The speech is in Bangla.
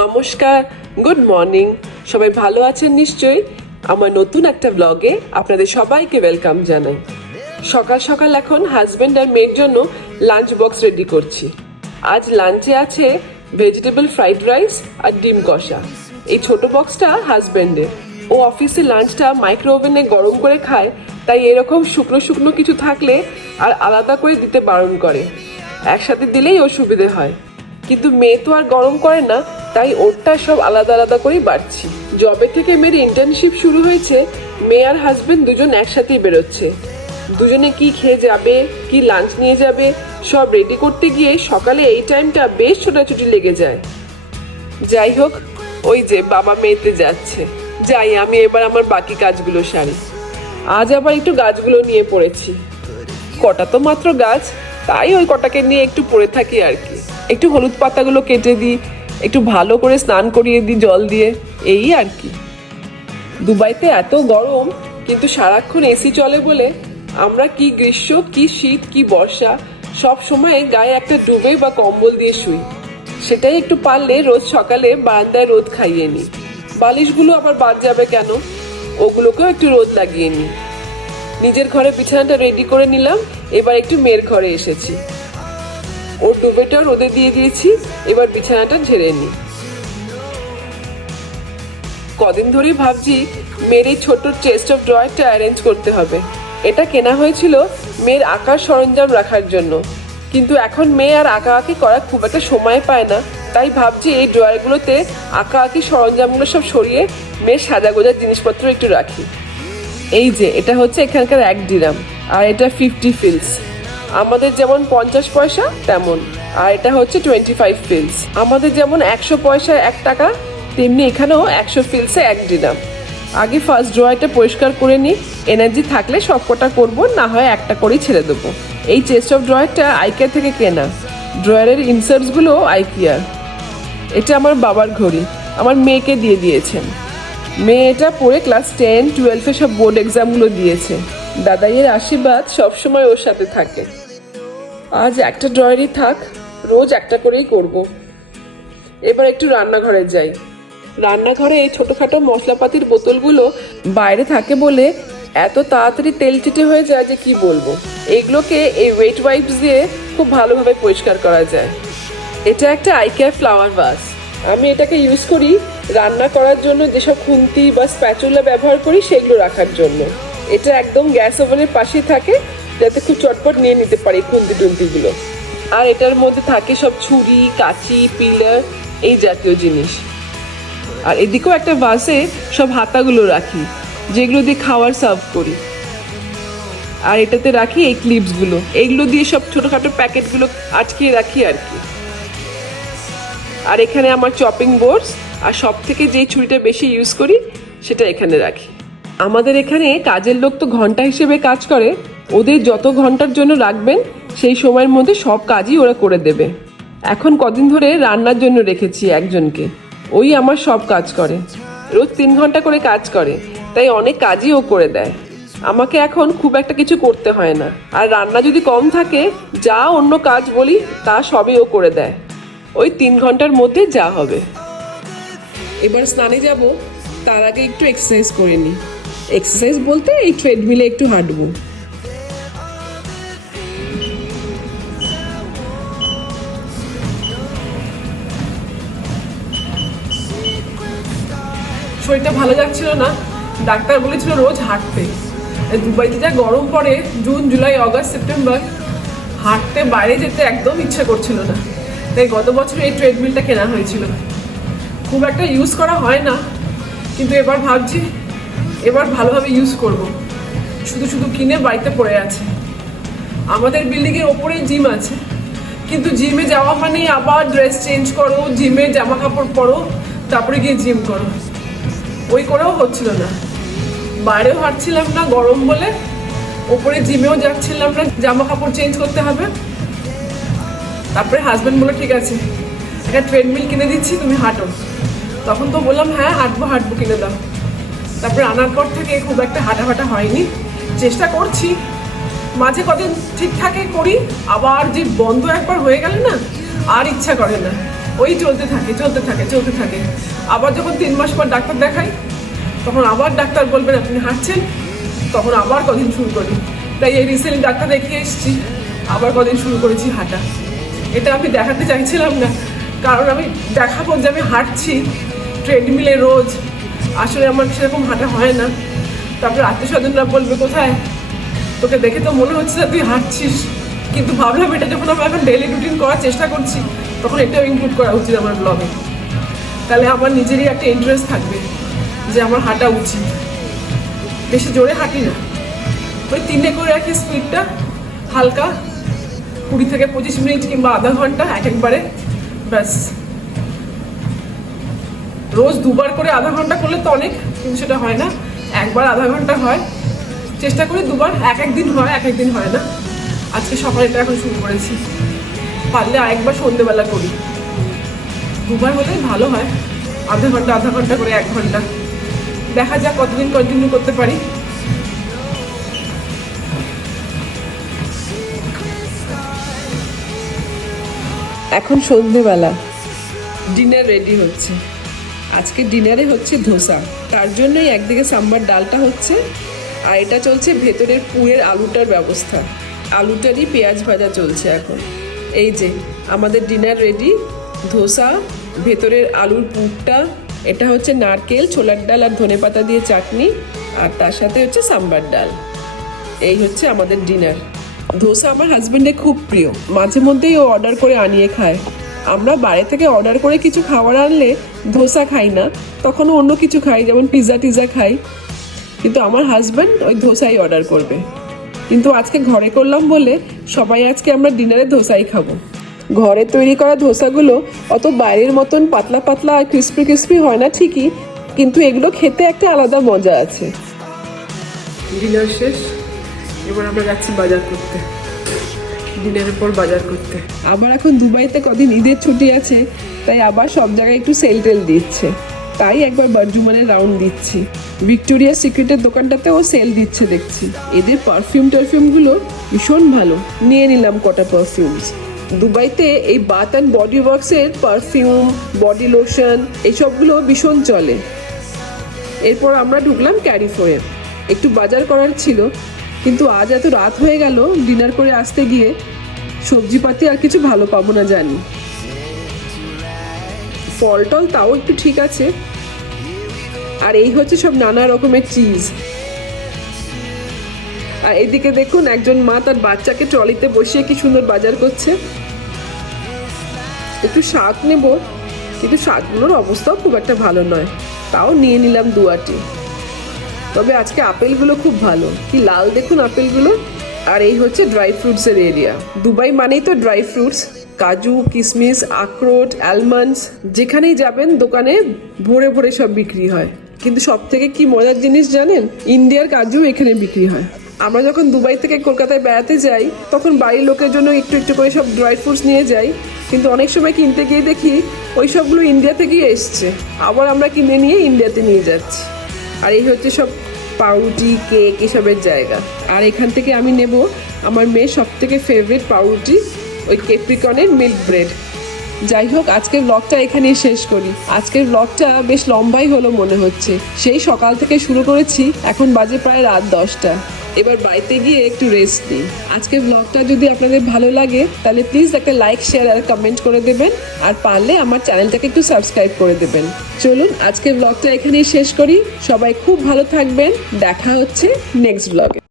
নমস্কার গুড মর্নিং সবাই ভালো আছেন নিশ্চয়ই? আমার নতুন একটা ব্লগে আপনাদের সবাইকে ওয়েলকাম জানাই। সকাল সকাল এখন হাজব্যান্ড আর মেয়ের জন্য লাঞ্চ বক্স রেডি করছি। আজ লাঞ্চে আছে ভেজিটেবল ফ্রাইড রাইস আর ডিম কষা। এই ছোট বক্সটা হাজব্যান্ডের ও অফিসে লাঞ্চটা মাইক্রো ওভেনে গরম করে খায়, তাই এরকম শুকনো শুকনো কিছু থাকলে আর আলাদা করে দিতে বারণ করে। একসাথে দিলেই ও সুবিধে হয়। কিন্তু মেয়ে তো আর গরম করে না তাই ওরটা সব আলাদা আলাদা করেই বাড়ছি। জবে থেকে মেয়ের ইন্টার্নশিপ শুরু হয়েছে, মেয়ে আর হাজবেন্ড দুজন একসাথেই বেরোচ্ছে। দুজনে কি খেয়ে যাবে, কি লাঞ্চ নিয়ে যাবে, সব রেডি করতে গিয়ে সকালে এই টাইমটা বেশ ছোটাছুটি লেগে যায়। যাই হোক, ওই যে বাবা মেয়েতে যাচ্ছে। যাই, আমি এবার আমার বাকি কাজগুলো সারি। আজ আবার একটু গাছগুলো নিয়ে পড়েছি। কটা তো মাত্র গাছ, তাই ওই কটাকে নিয়ে একটু পড়ে থাকি আর কি। একটু হলুদ পাতাগুলো কেটে দিই একটু ভালো করে স্নান করিয়ে দিই জল দিয়ে। এই আর কি। দুবাইতে এত গরম, কিন্তু সারাক্ষণ এসি চলে বলে আমরা কি গ্রীষ্ম, কি শীত, কি বর্ষা, সব সময় গায়ে একটা ডুবে বা কম্বল দিয়ে শুই। সেটাই একটু পারলে রোজ সকালে বারান্দায় রোদ খাইয়ে নিই। বালিশগুলো আবার বাদ যাবে কেন? ওগুলোকেও একটু রোদ লাগিয়ে নিই। নিজের ঘরে বিছানাটা রেডি করে নিলাম, এবার একটু মেয়ের ঘরে এসেছি। ওর ডুবেটাও রোদে দিয়ে দিয়েছি, এবার বিছানাটা ঝেড়ে নিই কদিন ধরেই ভাবছি, মেয়ের এই ছোট্ট চেস্ট অফ ড্রয়ারটা অ্যারেঞ্জ করতে হবে। এটা কেনা হয়েছিল মেয়ের আঁকার সরঞ্জাম রাখার জন্য। কিন্তু এখন মেয়ে আর আঁকা আঁকি করার খুব একটা সময় পায় না। তাই ভাবছি এই ড্রয়ারগুলোতে আঁকা আঁকি সরঞ্জামগুলো সব সরিয়ে মেয়ের সাজা গোজার জিনিসপত্র একটু রাখি। এই যে, এটা হচ্ছে এখানকার এক ডিরাম, আর এটা ফিফটি ফিলস আমাদের যেমন পঞ্চাশ পয়সা, তেমন। আর এটা হচ্ছে টোয়েন্টি ফাইভ ফিলস আমাদের যেমন একশো পয়সা এক টাকা, তেমনি এখানেও একশো ফিলসে এক ডিরাম আগে ফার্স্ট ড্রয়ারটা পরিষ্কার করে নিই। এনার্জি থাকলে সব কটা করব, না হয় একটা করেই ছেড়ে দেবো। এই চেস্ট অফ ড্রয়ারটা আইকিয়ার থেকে কেনা। ড্রয়ারের ইনসার্টসগুলো আইকিয়ার এটা আমার বাবার ঘড়ি। আমার মেয়েকে দিয়ে দিয়েছেন। মেয়ে এটা পড়ে ক্লাস টেন টুয়েলভে সব বোর্ড এক্সামগুলো দিয়েছে। দাদাইয়ের আশীর্বাদ সবসময় ওর সাথে থাকে। আজ একটা ড্রয়ারই থাক, রোজ একটা করেই করব। এবার একটু রান্নাঘরে যাই। রান্নাঘরে এই ছোটোখাটো মশলাপাতির বোতলগুলো বাইরে থাকে বলে এত তাড়াতাড়ি তেল চিটে হয়ে যায় যে কি বলব? এগুলোকে এই ওয়েট ওয়াইপস দিয়ে খুব ভালোভাবে পরিষ্কার করা যায়। এটা একটা আইকেয়ার ফ্লাওয়ার ভাস আমি এটাকে ইউজ করি রান্না করার জন্য যেসব খুন্তি বা স্প্যাচুলা ব্যবহার করি সেগুলো রাখার জন্য। এটা একদম গ্যাস ওভেনের পাশেই থাকে যাতে খুব চটপট নিয়ে নিতে পারি খুন্তি টুন্তিগুলো। আর এটার মধ্যে থাকে সব ছুরি কাঁচি পিলার, এই জাতীয় জিনিস। আর এদিকেও একটা বাসে সব হাতাগুলো রাখি, যেগুলো দিয়ে খাওয়ার সার্ভ করি। আর এটাতে রাখি এই ক্লিপসগুলো। এইগুলো দিয়ে সব ছোটোখাটো প্যাকেটগুলো আটকিয়ে রাখি আর কি। আর এখানে আমার চপিং বোর্ডস, আর সব থেকে যেই ছুরিটা বেশি ইউজ করি, সেটা এখানে রাখি। আমাদের এখানে কাজের লোক তো ঘণ্টা হিসেবে কাজ করে ওদের যত ঘণ্টার জন্য রাখবেন, সেই সময়ের মধ্যে সব কাজই ওরা করে দেবে। এখন কদিন ধরে রান্নার জন্য রেখেছি একজনকে। ওই আমার সব কাজ করে। রোজ তিন ঘণ্টা করে কাজ করে, তাই অনেক কাজই ও করে দেয়। আমাকে এখন খুব একটা কিছু করতে হয় না। আর রান্না যদি কম থাকে, যা অন্য কাজ বলি, তা সবই ও করে দেয়। ওই তিন ঘণ্টার মধ্যে যা হবে। এবার স্নানে যাব, তার আগে একটু এক্সারসাইজ করে নিই। এক্সারসাইজ বলতে এই ট্রেডমিলে একটু হাঁটবো। শরীরটা ভালো যাচ্ছিল না। ডাক্তার বলেছিল রোজ হাঁটতে। দুবাইতে যা গরম পড়ে, জুন, জুলাই, অগাস্ট, সেপ্টেম্বর, হাঁটতে বাইরে যেতে একদম ইচ্ছা করছিল না। তাই গত বছর এই ট্রেডমিলটা কেনা হয়েছিল। খুব একটা ইউজ করা হয় না, কিন্তু এবার ভাবছি, এবার ভালোভাবে ইউজ করব। শুধু শুধু কিনে বাড়িতে পড়ে আছে। আমাদের বিল্ডিংয়ের ওপরেই জিম আছে। কিন্তু জিমে যাওয়া মানে আবার ড্রেস চেঞ্জ করো জিমে জামা কাপড় পরো, তারপরে গিয়ে জিম করো। ওই করেও হচ্ছিল না। বাইরেও হাঁটছিলাম না গরম বলে, ওপরে জিমেও যাচ্ছিলাম না জামা কাপড় চেঞ্জ করতে হবে। তারপরে হাজব্যান্ড বলে ঠিক আছে, একটা ট্রেডমিল কিনে দিচ্ছি, তুমি হাঁটো। তখন তো বললাম হ্যাঁ হাঁটবো হাঁটবো, কিনে দাও। তারপরে আনার পর থেকে খুব একটা হাঁটা হাঁটা হয়নি। চেষ্টা করছি, মাঝে কদিন ঠিকঠাকই করি, আবার যে বন্ধ একবার হয়ে গেলে না, আর ইচ্ছা করে না। ওই চলতে থাকে চলতে থাকে চলতে থাকে। আবার যখন তিন মাস পর ডাক্তার দেখাই, তখন আবার ডাক্তার বলবেন, আপনি হাঁটছেন? তখন আবার কদিন শুরু করি। তাই এই রিসেন্ট ডাক্তার দেখিয়ে এসেছি, আবার কদিন শুরু করেছি হাঁটা। এটা আমি দেখাতে চাইছিলাম না। কারণ আমি দেখাবো যে আমি হাঁটছি ট্রেডমিলে রোজ। আসলে আমার সেরকম হাঁটা হয় না। তারপরে আত্মীয় স্বজনরা বলবে, কোথায়? তোকে দেখে তো মনে হচ্ছে না তুই হাঁটছিস। কিন্তু ভাবলাম এটা যখন আমরা এখন ডেলি রুটিন করার চেষ্টা করছি, তখন এটাও ইনক্লুড করা উচিত আমার ব্লগে তাহলে আমার নিজেরই একটা ইন্টারেস্ট থাকবে যে আমার হাঁটা উচিত। বেশি জোরে হাঁটি না। ওই তিনে করে রাখি স্পিডটা হালকা কুড়ি থেকে পঁচিশ মিনিট কিংবা আধা ঘণ্টা এক একবারে ব্যাস। রোজ দুবার করে আধা ঘণ্টা করলে তো অনেক, কিন্তু সেটা হয় না। একবার আধা ঘণ্টা হয়। চেষ্টা করি দুবার এক এক দিন হয় এক এক দিন হয় না। আজকে সকালে এটা এখন শুরু করেছি। পারলে আরেকবার সন্ধেবেলা করি। দুবার হলেই ভালো হয়। আধা ঘণ্টা আধা ঘণ্টা করে এক ঘণ্টা। দেখা যাক কতদিন কন্টিনিউ করতে পারি। এখন সন্ধেবেলা। ডিনার রেডি হচ্ছে। আজকে ডিনারে হচ্ছে ধোসা। তার জন্যই একদিকে সাম্বার ডালটা হচ্ছে আর এটা চলছে ভেতরের পুরের আলুটার ব্যবস্থা। আলুটারই পেঁয়াজ ভাজা চলছে এখন। এই যে, আমাদের ডিনার রেডি ধোসা, ভেতরের আলুর পুরটা, এটা হচ্ছে নারকেল, ছোলার ডাল আর ধনেপাতা দিয়ে চাটনি, আর তার সাথে হচ্ছে সাম্বার ডাল। এই হচ্ছে আমাদের ডিনার ধোসা আমার হাজবেন্ডের খুব প্রিয়। মাঝে মধ্যেই ও অর্ডার করে আনিয়ে খায়। আমরা বাইরে থেকে অর্ডার করে কিছু খাবার আনলে ধোসা খাই না। তখন অন্য কিছু খাই যেমন পিৎজা টিজা খাই। কিন্তু আমার হাজব্যান্ড ওই ধোসাই অর্ডার করবে। কিন্তু আজকে ঘরে করলাম বলে সবাই আজকে আমরা ডিনারে ধোসাই খাব। ঘরে তৈরি করা ধোসাগুলো অত বাইরের মতন পাতলা পাতলা আর ক্রিস্পি ক্রিস্পি হয় না ঠিকই কিন্তু এগুলো খেতে একটা আলাদা মজা আছে। ডিনার শেষ এবার আমরা যাচ্ছি বাজার করতে। ডিনারের পর বাজার করতে। আবার এখন দুবাইতে কদিন ঈদের ছুটি আছে তাই আবার সব জায়গায় একটু সেল টেল দিচ্ছে। তাই একবার বারজুমানের রাউন্ড দিচ্ছি। ভিক্টোরিয়া সিক্রেটের দোকানটাতেও সেল দিচ্ছে দেখছি। এদের পারফিউম টারফিউমগুলো ভীষণ ভালো। নিয়ে নিলাম কটা পারফিউমস দুবাইতে এই বাথ অ্যান্ড বডি ওয়ার্কসের পারফিউম বডি লোশন এসবগুলো ভীষণ চলে। এরপর আমরা ঢুকলাম ক্যারিফোয়ে একটু বাজার করার ছিল, কিন্তু আজ এত রাত হয়ে গেল ডিনার করে আসতে গিয়ে সবজিপাতি আর কিছু ভালো পাবো না জানি। ফল টল তাও একটু ঠিক আছে আর এই হচ্ছে সব নানা রকমের চিজ আর এদিকে দেখুন, একজন মা তার বাচ্চাকে ট্রলিতে বসিয়ে কি সুন্দর বাজার করছে। একটু শাক নেব, কিন্তু শাকগুলোর অবস্থাও খুব একটা ভালো নয়। তাও নিয়ে নিলাম দুয়াটি তবে আজকে আপেলগুলো খুব ভালো। কি লাল দেখুন আপেলগুলো। আর এই হচ্ছে ড্রাই ফ্রুটসের এরিয়া দুবাই মানেই তো ড্রাই ফ্রুটস কাজু কিশমিশ আখরোট অ্যালমন্ডস যেখানেই যাবেন, দোকানে ভরে ভরে সব বিক্রি হয়। কিন্তু সব থেকে কি মজার জিনিস জানেন? ইন্ডিয়ার কাজু এখানে বিক্রি হয়। আমরা যখন দুবাই থেকে কলকাতায় বেড়াতে যাই, তখন বাড়ির লোকের জন্য একটু একটু করে সব ড্রাই ফ্রুটস নিয়ে যাই। কিন্তু অনেক সময় কিনতে গিয়ে দেখি, ওই সবগুলো ইন্ডিয়া থেকেই এসছে। আবার আমরা কিনে নিয়ে ইন্ডিয়াতে নিয়ে যাচ্ছি। আর এই হচ্ছে সব পাউরুটি, কেক এসবের জায়গা। আর এখান থেকে আমি নেব আমার মেয়ের সব থেকে ফেভারিট পাউরুটি, ওই কেপ্রিকনের মিল্ক ব্রেড যাই হোক, আজকের ব্লগটা এখানেই শেষ করি। আজকের ব্লগটা বেশ লম্বাই হলো মনে হচ্ছে। সেই সকাল থেকে শুরু করেছি, এখন বাজে প্রায় রাত দশটা। এবার বাড়িতে গিয়ে একটু রেস্ট নিই। আজকের ব্লগটা যদি আপনাদের ভালো লাগে, তাহলে প্লিজ একটা লাইক শেয়ার আর কমেন্ট করে দেবেন। আর পারলে আমার চ্যানেলটাকে একটু সাবস্ক্রাইব করে দেবেন। চলুন, আজকের ব্লগটা এখানেই শেষ করি। সবাই খুব ভালো থাকবেন। দেখা হচ্ছে নেক্সট ব্লগে